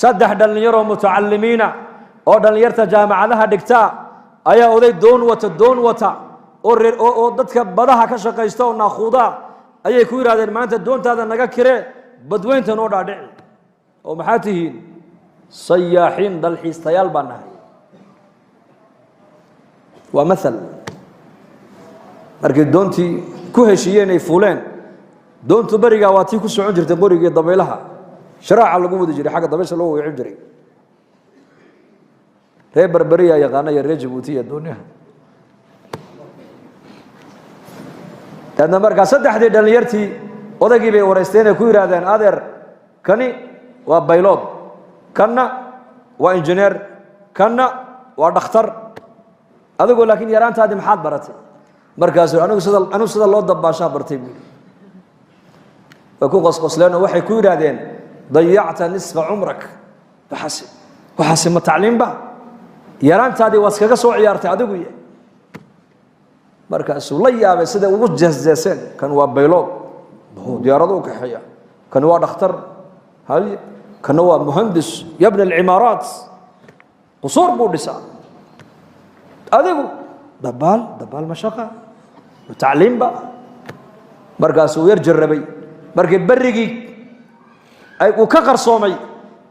saddex dhalinyaro mutacalimiina oo dhalinyarta jaamacadaha dhigta ayaa oday doon wata oo dadka badaha ka shaqeysta oo naaquuda ayay ku yiraahdeen maanta doontaada naga kire badweynta noo dhaadhici oo maxaa tihiin sayaaxiin dalxiistayaal baan nahay waa masal markii doontii ku heshiiyeen ay fuuleen doontu bariga waa tii ku socon jirtay qorigii dabaylaha sharaaca lagu wadi jiray xagga dabaysha loo wicin jiray reer Berberiya yaqaana iyo reer Djibouti iyo dooniyaha dadna markaa saddexdii dhalinyartii odagii bay wareysteen ay ku yiraahdeen adeer kani waa baylod kana waa engineer kana waa dhakhtar adigu laakiin yaraantaadii maxaad baratay markaas anigu sida loo dabaashaa bartay ku qosqosleen waxay ku yiraahdeen dayacta nisfa umrak waxaasi ma tacliim ba yaraantaadii waad kaga soo ciyaartay adigu markaas la yaabay sida ugu jazzasan kan waa baylod diyaaradu ka xaya kan waa dhakhtar hal kan waa muhandis yabna al-imarat qusur buu dhisa adigu dabaal mashaqa tacliim ba markaas uu yar jarrabay markii barigii ay ku ka qarsoomay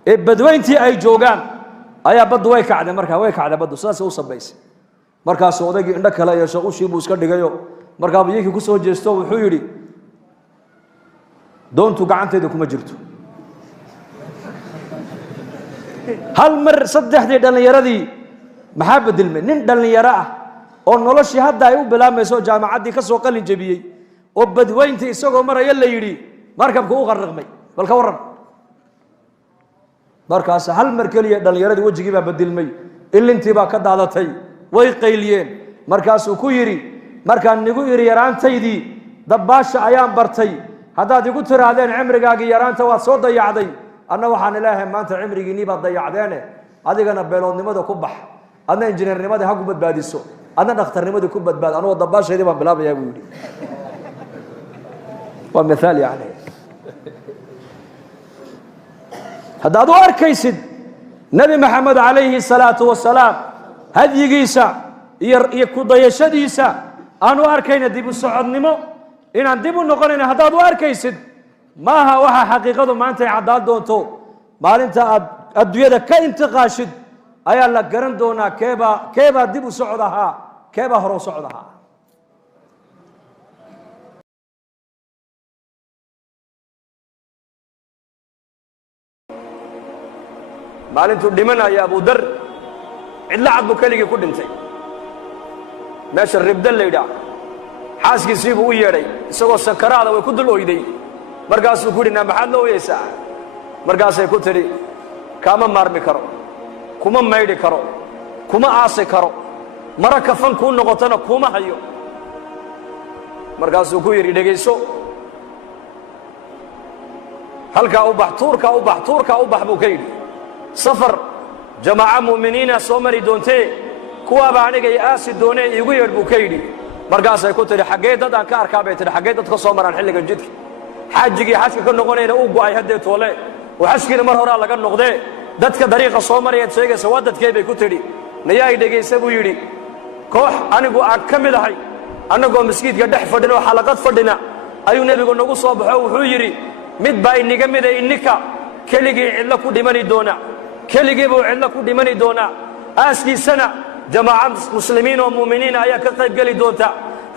ee badweyntii ay joogaan ayaa bad way kacday markaa way kacday bad saas uu sabaysay markaas odagii indha kale yeesho u shiibu iska dhigayo markaa biyihii ku soo jeesto wuxuu yiri doontu gacanteeda kuma jirto hal mar saddexdii dhalinyaradii maxaa bedilmay nin dhalinyaro ah oo noloshii hadda ay u bilaamayso jaamacadii ka soo qalin jabiyay oo badweyntii isagoo maraya la yiri markabku u qarraqmay bal ka waran markaas hal mar kaliya dhalinyaradii wajigii baa bedilmay ilintii baa ka daadatay way qayliyeen markaas uu ku yiri markaan nigu yiri yaraantaydii dabaasha ayaan bartay haddaad igu tiraadeen cimrigaagii yaraanta waad soo dayacday anna waxaan ilaahay maanta cimrigiinii baad dayacdeene adigana beeloodnimada ku bax adna injineernimada ha ku badbaadiso adna dhakhtarnimada ku badbaad anoo dabaashaydii baan bilaabayaa buu yiri waa misaal yani haddaad u arkaysid nabi maxamed calayhi salaatu wasalaam hadyigiisa iyo ku dayashadiisa aan u arkayna dib u socodnimo inaan dib u noqonayna haddaad u arkaysid maaha waxa xaqiiqadu maanta ay caddaan doonto maalinta aad adduunyada ka intiqaashid ayaa la garan doonaa keebaa dib u socod ahaa keebaa hore u socod ahaa maalintuu dhimanaya Abu Dar cidla cad buu keligii ku dhintay meesha ribda la yidhaa xaaskiisii buu u yeedhay isagoo sakaraada way ku dul oyday markaasuu ku yidhi maxaad la ooyeysaa markaasay ku tidhi kaama maarmi karo kuma maydhi karo kuma aasi karo mara kafan kuu noqotana kuma hayo markaasuu ku yidhi dhegayso halkaa u bax tuurkaa u bax buu ka yidhi safar jamaaca mu'miniina soo mari doontee kuwaaba aniga i aasi doonee iigu yeedh buu ka yidhi markaasay ku tidhi xaggee dad aan ka arkaa bay tidhi xaggee dad ka soo maraan xilligan jidka xaajigii xajka ka noqonayna uu go'ay haddee toole oo xajkiina mar horaa laga noqdee dadka dariiqa soo marayaad sheegaysa waa dadkee bay ku tidhi nayaa i dhegaysa buu yidhi koox anigu aan ka mid ahay annagoo maskiidka dhex fadhin oo xalaqad fadhina ayuu nebigu nagu soo baxo wuxuu yidhi mid baa iniga mida ininka keligii cidlo ku dhimani doona keligii buu cidlo ku dhimani doonaa aaskiisana jamaacad muslimiin oo mu'miniin ayaa ka qayb geli doonta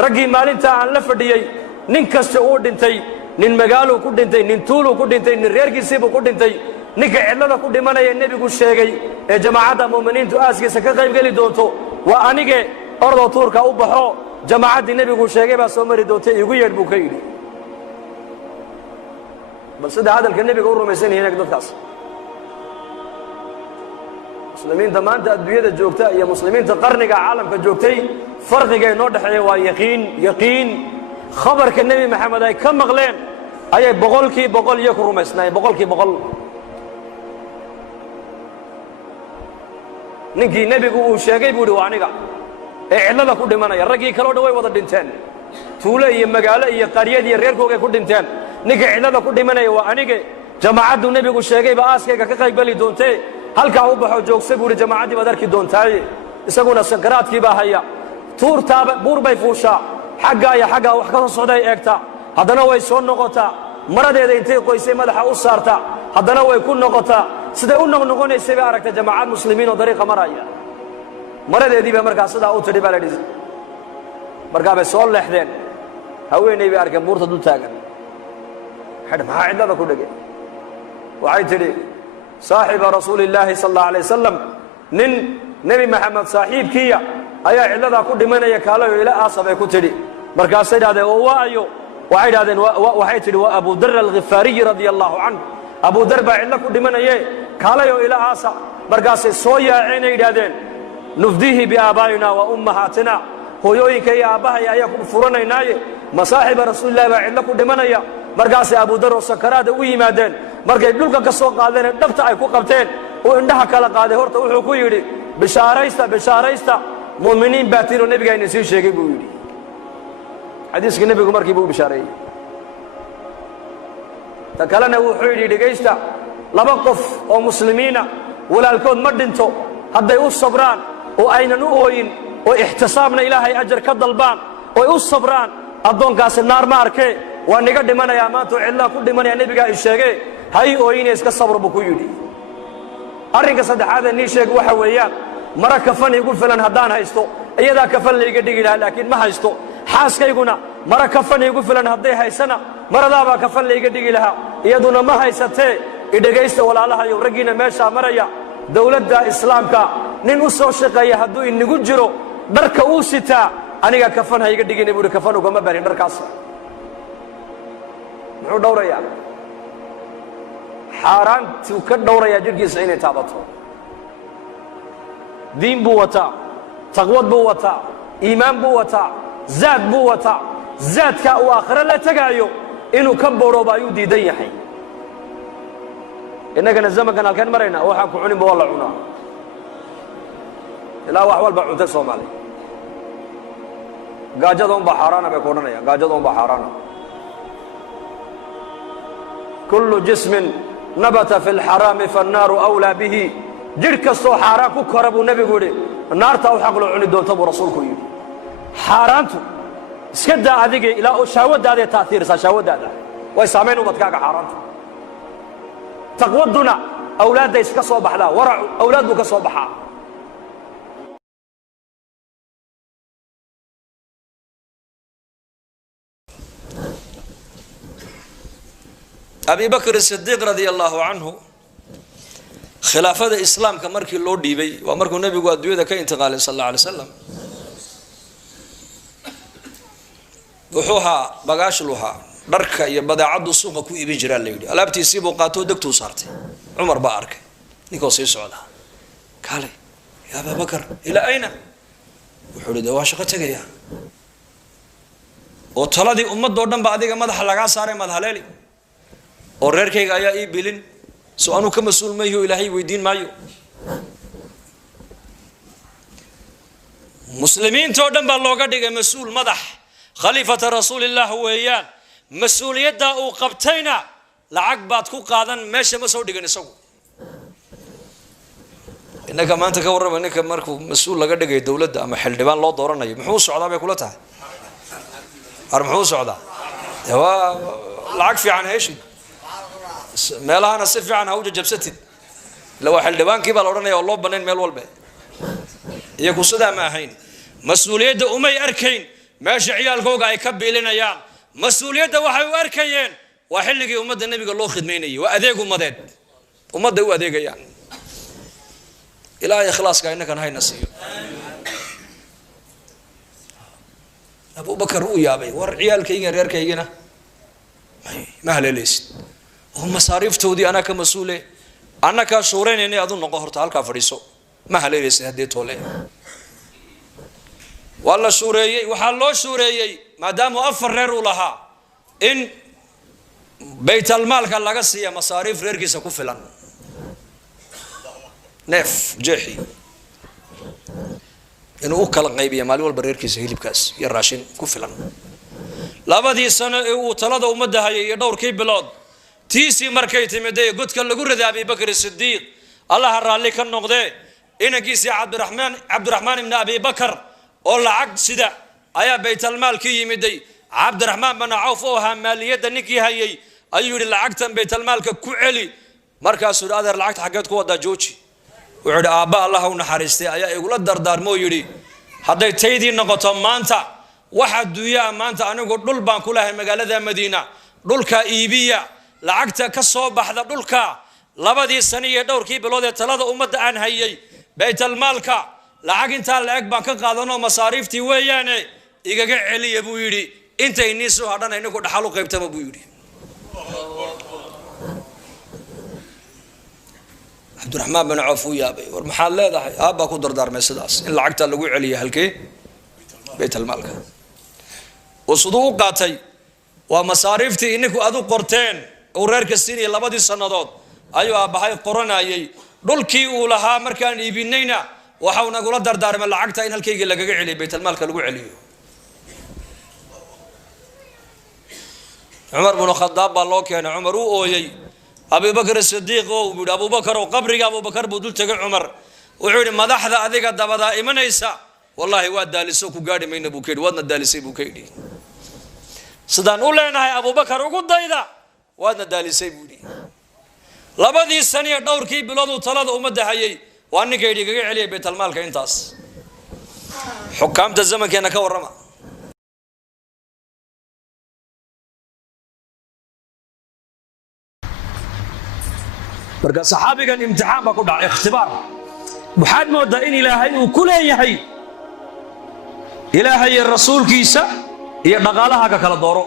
raggii maalinta aan la fadhiyey nin kasta uu dhintay nin magaaluu ku dhintay nin tuuluu ku dhintay nin reerkiisiibuu ku dhintay ninka cidlada ku dhimanaya nebigu sheegay ee jamaacadda mu'miniintu aaskiisa ka qayb geli doonto waa anige ordoo tuurka u baxo jamaacaddii nebigu sheegay baa soo mari doonta iigu yeedh buu ka yidhi bal sida hadalka nebiga u rumaysan yihiin dadkaas muslimiinta maanta adduunyada joogta iyo muslimiinta qarniga caalamka joogtay farqiga inoo dhexeeya waa yaqiin khabarka nebi maxamed ay ka maqleen ayay boqolkii boqol iyo ku rumaysnaayeen boqolkii boqol ninkii nebigu uu sheegay buu yidhi waa aniga ee cidlada ku dhimanaya raggii kaloo dhan way wada dhinteen tuulo iyo magaalo iyo qaryad iyo reerkoogay ku dhinteen ninka cidlada ku dhimanaya waa anige jamaacaddu nebigu sheegayba aaskayga ka qaybgeli doontee halkaa u baxoo joogsa buu ihi jamaacaddii baad arki doontaaye isaguna sankaraadkii baa haya tuurtaaba buur bay fuushaa xaggaa iyo xaggaa wax ka soo socday eegtaa haddana way soo noqotaa maradeeda intay qoysay madaxa u saarta haddana way ku noqotaa siday u noqnoqonaysay bay aragtay jamaacad muslimiin oo dariiqa maraya maradeedii bay markaa sidaa u tidhi baa la yidhi markaa bay soo leexdeen haweenay bay arkeen buurta dul taagan maxaa cidlada ku dhegay waxay tidhi saaxiba rasuulillaahi sal allahu alay wasalam nin nebi maxamed saaxiibkiiya ayaa cidladaa ku dhimanaya kaalayo ila aasa bay ku tidhi markaasay idhahdeen oo waayo waxay idhahdeen waxay tidhi waa abu dar alghifaariyi radia allahu canhu abu dar baa cidlo ku dhimanaye kaalayo ila aasa markaasay soo yaaceenay yidhahdeen nufdihi biaabaa'ina wa ummahaatina hooyooyinka iyo aabbahaya ayaa ku furanaynaaye masaaxiba rasuulillahi baa cidlo ku dhimanaya markaasay abu dar oo sakaraada u yimaadeen markay dhulka ka soo qaadeen ee dhabta ay ku qabteen uu indhaha kala qaaday horta wuxuu ku yidhi bishaaraysta bishaaraysta mu'miniin baa tiinoo nebiga ina sii sheegay buu yidhi xadiiska nebigu markiiba u bishaareeyey ta kalena wuxuu yidhi dhegaysta laba qof oo muslimiina walaalkood ma dhinto hadday u sabraan oo aynan u ooyin oo ixtisaabna ilaahay ajar ka dalbaan oy u sabraan addoonkaasi naar ma arkee waa niga dhimanayaa maanta oo cidlaan ku dhimanaya nebigaa i sheegee hay ooyine iska sabr buu ku yidhi arrinka saddexaad ee nii sheeg waxa weeyaan mara kafan igu filan haddaan haysto iyadaa kafan layga dhigi lahaa laakiin ma haysto xaaskayguna mara kafan igu filan hadday haysana maradaabaa kafan layga dhigi lahaa iyaduna ma haysatee idhegaysta walaalahayow raggiina meeshaa maraya dawladda islaamka nin u soo shaqeeya hadduu inigu jiro dharka uu sitaa aniga kafan ha iga dhigina buuhi kafan ugama barin dharkaas muxuu dhowrayaa xaaraantuu ka dhowrayaa jidhkiisa inay taabato diin buu wataa taqwad buu wataa iimaan buu wataa zaad buu wataa zaadkaa uu aakhiro la tegaayo inuu ka boorhooba ayuu diidan yahay innagana zamankan halkeen maraynaa waxaan ku cuninba waa la cunaa ilaa wax walba cuntay soomaaliya gaajada unbaa xaaraana bay ku odhanayaan gaajada unbaa xaaraana kullu jismin nabata fi lxaraami faannaaru awlaa bihi jidh kastoo xaaraan ku kora buu nebigu yidhi naartaa u xaq loo cuni doonta buu rasuulku yidhi xaaraantu iska daa adige ilaa oo shahwaddaadae taaiirsaa shahwaddaada way saamayn ubadkaaga xaaraantu taqwaduna awlaadday iska soo baxdaa waracu awlaad buu ka soo baxaa abi bakr sidiiq radia allaahu canhu khilaafada islaamka markii loo dhiibay waa markuu nebigu adduunyada ka intiqaalay sal alla alay wasalam wuxuu ahaa bagaashlu ahaa dharka iyo badeecaddu suuqa ku iibin jiraa la yidhi alaabtiisiibuu qaatoo degtuu saartay cumar baa arkay ninkoo sii socdaa kaale ya abaa bakar ilaa ayna wuxuu hi de waa shaqo tegayaa oo taladii ummadoo dhan ba adiga madaxa lagaa saaray madhaleeli oo reerkayga ayaa ii bilin so anuu ka mas-uul mayhi oo ilaahay weydiin maayo muslimiintoo dhan baa looga dhigay mas-uul madax khaliifata rasuulillaah weeyaan mas-uuliyaddaa uu qabtayna lacag baad ku qaadan meesha ma soo dhigan isagu innaka maanta ka warrama ninka markuu mas-uul laga dhigay dowladda ama xildhibaan loo dooranayo muxuu socdaa bay kula tahay ar muxuu socdaa waa lacag fiican heshid meelahana si fiican ha u jajabsatid ila waa xildhibaankii baa la odhanaya oo loo banayn meel walbe iyaku sidaa ma ahayn mas-uuliyadda umay arkayn meesha ciyaalkooga ay ka biilinayaan mas-uuliyadda waxay u arkayeen waa xilligii ummadda nebiga loo khidmaynayay waa adeeg ummadeed ummadda u adeegayaan ilaahay ikhlaaska innakan hayna siiyo abubakar uu yaabay war ciyaalkayga reerkaygina ma haleelaysid oo masaariiftoodii anaa ka mas-uule anna kaa shuuraynayna adu noqo horta halkaa fadhiiso ma haleelaysid haddee toole waa la shuureeyey waxaa loo shuureeyey maadaamuu 4 reer uu lahaa in baytalmaalka laga siiya masaariif reerkiisa ku filan neef jeexi inuu u kala qaybiya maalin walba reerkiisa hilibkaas iyo raashin ku filan labadii sano ee uu talada ummadda hayay iyo dhowrkii bilood tiisii markay timiday godka lagu riday abibakr sidiiq allaha raalli ka noqdee inankiisii cabdiraxmaan ibni abibakar oo lacag sida ayaa baytalmaalkii yimiday cabdiraxmaan bana cawf oo ahaa maaliyadda ninkii hayay ayuu yidhi lacagtan baytalmaalka ku celi markaasuu yidhi adeer lacagta xaggeed ku wadaa jooji wuxuu yidhi aabba allah u naxariistay ayaa igula dardaarmoo yidhi hadday taydii noqoto maanta waxa adduunyaha maanta anigu dhul baan ku lahay magaalada madiina dhulka iibiya lacagta ka soo baxda dhulka labadii sano iyo dhowrkii bilood ee talada ummadda aan hayay baytalmaalka lacag intaa la-eg baan ka qaadanoo masaariiftii weeyaane igaga celiya buu yidhi intay nii soo hadhan inagu dhaxal u qaybtaba buu yidhi cabdiraxmaan bin cawf uu yaabay war maxaad leedahay aabbaa ku dardaarmay sidaas in lacagta lagu celiya halkee baytalmaalka oo siduu u qaatay waa masaariiftii ininku adu qorteen uu reerka siinaya labadii sannadood ayuu aabbahay qoranayay dhulkii uu lahaa markaan iibinayna waxau nagula dardaarmay lacagta in halkaygii lagaga celiyo baytalmaalka lagu celiyo cumar binu khadaab baa loo keenay cumar uu ooyey abubakr sidiiq oo uu yidhi abubakar oo qabriga abubakar buu dul tegay cumar wuxuu yidhi madaxda adiga dabadaa imanaysa wallaahi waa daaliso ku gaadhi mayna buu ka yidhi waadna daalisay buu ka yidhi sidaan u leenahay abubakar ugu dayda waadna daalisay buu yidhi labadii saniyo dhowrkii bilood uu talada ummadda hayay waa ninka yidhi igaga celiyay baytalmaalka intaas xukaamta zamankeenna ka warrama marka saxaabigan imtixaan baa ku dhacay ikhtibaar waxaad moodaa in ilaahay uu ku leeyahay ilaahay iyo rasuulkiisa iyo dhaqaalahaaga kala dooro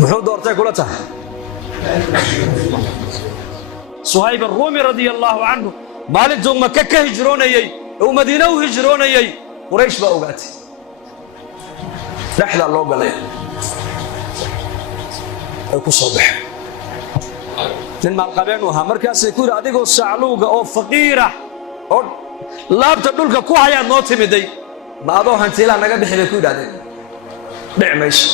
muxuu doortay kula tahay suhayb aruumi radia allaahu canhu maalintuu maka ka hijroonayey uu madiine u hijroonayey quraysh baa ogaatay dhexdaa loo galay ay ku soo baxeen nin maalqabeen u ahaa markaasay ku yidhi adigoo sacluuga oo faqiira oo laabta dhulka ku hayaad noo timiday ma adoo hantiilaa naga bixi bay ku yidhahdeen dhici mayso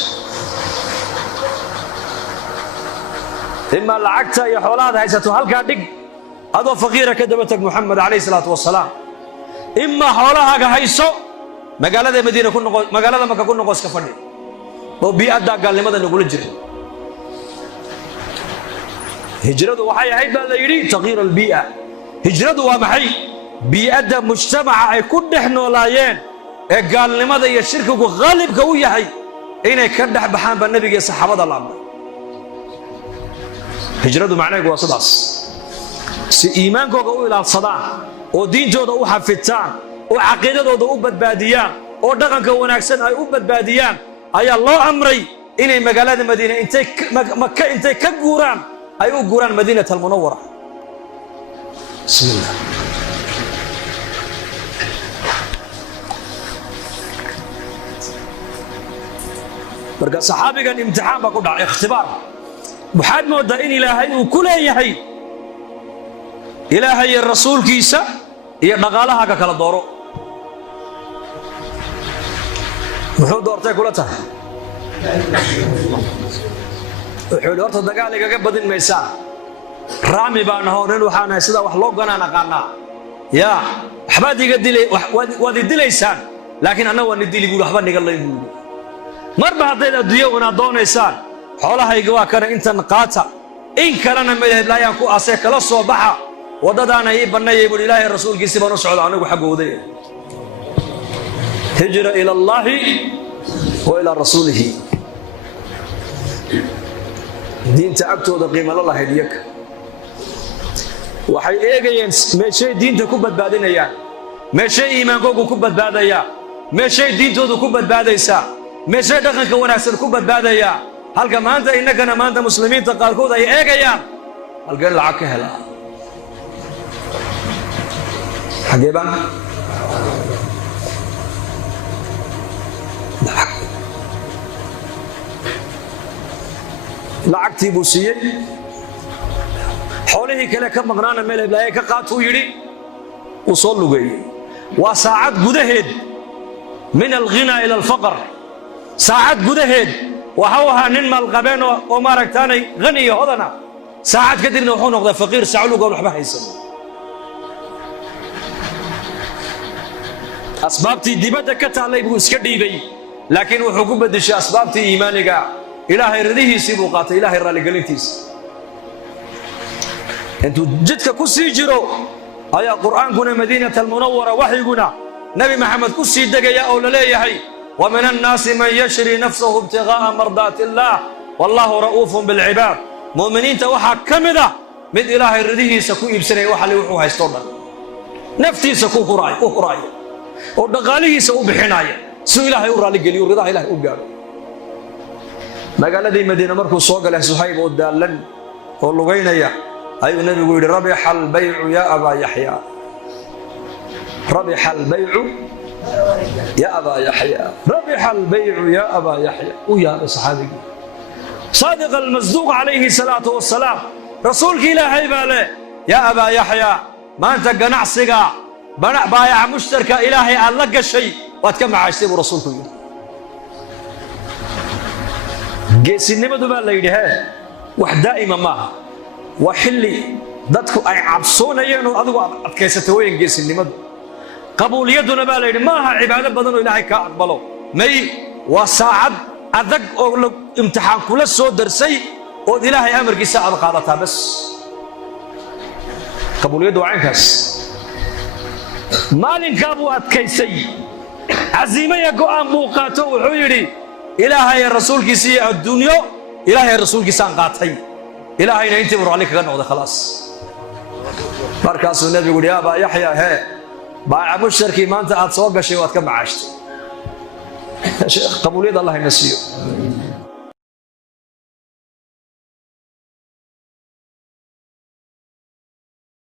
imaa lacagta iyo xoolahaad haysato halkaa dhig adoo faqiira ka daba tag muxamed calayhi salaatu wasalaam imaa xoolahaaga hayso magaalada madiina ku noqo magaalada maka ku noqo iska fadhi oo bii'addaa gaalnimada nagula jira hijradu waxay ahayd baa la yidhi tagyiir albii'a hijradu waa maxay bii'adda mujtamaca ay ku dhex noolaayeen ee gaalnimada iyo shirkigu haalibka u yahay inay ka dhex baxaan baa nebiga iyo saxaabada la amray hijradu macnaheedu waa sidaas si iimaankooda u ilaalsadaan oo diintooda u xafidtaan oo caqiidadooda u badbaadiyaan oo dhaqanka wanaagsan ay u badbaadiyaan ayaa loo amray inay magaalada madiina maka intay ka guuraan ay u guuraan madiinat almunawara bismillah marka saxaabigan imtixaan baa ku dhacay ikhtibaar waxaad moodaa in ilaahay uu ku leeyahay ilaahay iyo rasuulkiisa iyo dhaqaalahaaga kala dooro muxuu doortay kula tahay wuxuu yidhi horta dagaal igaga badin maysaan raami baan ahoo nin waxaan ahay sidaa wax loo ganaan aqaanaa yaa waxbaad iga waad i dilaysaan laakiin anna waan i dili buui waxba niga layn buui marba haddayd adduunya wanaad doonaysaan xoolahayga waa kana intan qaata in kalena meelheblaayaan ku aasee kala soo baxa waddadaana ii bannayay buui ilaahay rasuulkiisi baan u socda anigu xaggooday hijra ila allaahi wa ilaa rasuulihi diinta agtooda qiimalo lahayd iyaga waxay eegayeen meeshay diinta ku badbaadinayaan meeshay iimaankoogu ku badbaadayaa meeshay diintoodu ku badbaadaysaa meeshay dhaqanka wanaagsan ku badbaadayaa halka maanta innagana maanta muslimiinta qaarkood ay eegayaan halkeen lacag ka helaa xaggee baan lacagtii buu siiyey xoolihii kale ka maqnaana meel heblaaye ka qaatuu yidhi wuu soo lugeeyey waa saacad gudaheed min alghinaa ila alfaqr saacad gudaheed وحوها ننمى القبين ومارك تاني غني هذنا ساعات كثير نوحون نقضى فقير سعلو قول حبا حيسن أسبابتي ديبتا كتالي بو اسكدي بي لكن وحكومة دشي أسبابتي إيمانك إلهي رضيه سيبوقات إلهي رالي قلنتيس انتو جدك كسي جرو أيا قرآن كنا مدينة المنورة وحي كنا نبي محمد كسي دقيا أولا ليهي ومن الناس من يشري نفسه ابتغاء مرضات الله والله رؤوف بالعباد مؤمنين توحى كمذا من إلهي رضيه سكو يبسني وحلي وحوها يستونا نفتي سكو هراي ودقاليه سكو بحناية سو إلهي ورى لقلي ورضاه إلهي أقاره ما قال لدي مدينة مركو سوق له سحيب ودالن واللغين يا أي النبي يقول ربح البيع يا أبا يحيى ربح البيع يا أبا يحيى ربح البيع يا أبا يحيى ويا صحابي صادق المصدوق عليه الصلاة والسلام رسولك إلهي باله يا أبا يحيى ما أنت قناع سقا بايع مشترك إلهي ألقى الشيء واتكم عايشتي ورسولك يقول قيس النمدو بالله واحد دائما ما وحلي dadku ay cabsoonayeen oo adigu adkaysatay weyn geesinimadu qabuuliyaduna baa leeyahay ma aha cibaado badan oo Ilaahay ka aqbalo may waa saacad adag oo imtixaan kula soo darsay oo Ilaahay amarkiisa aad qaadataa bas qabuuliyadu caynkaas maalinka buu adkaysay aziimaya go'aan buu qaato wuxuu yiri Ilaahay rasuulkiisa iyo adduunyo Ilaahay rasuulkiisa aan qaatay إلهي نأنت برالك كنا وده خلاص. مركز النبي يقول يا أبا يحيى هي باع مشتركي ما أنت أتصوغ شيء واتكم عشت. قبولية الله ينسيه.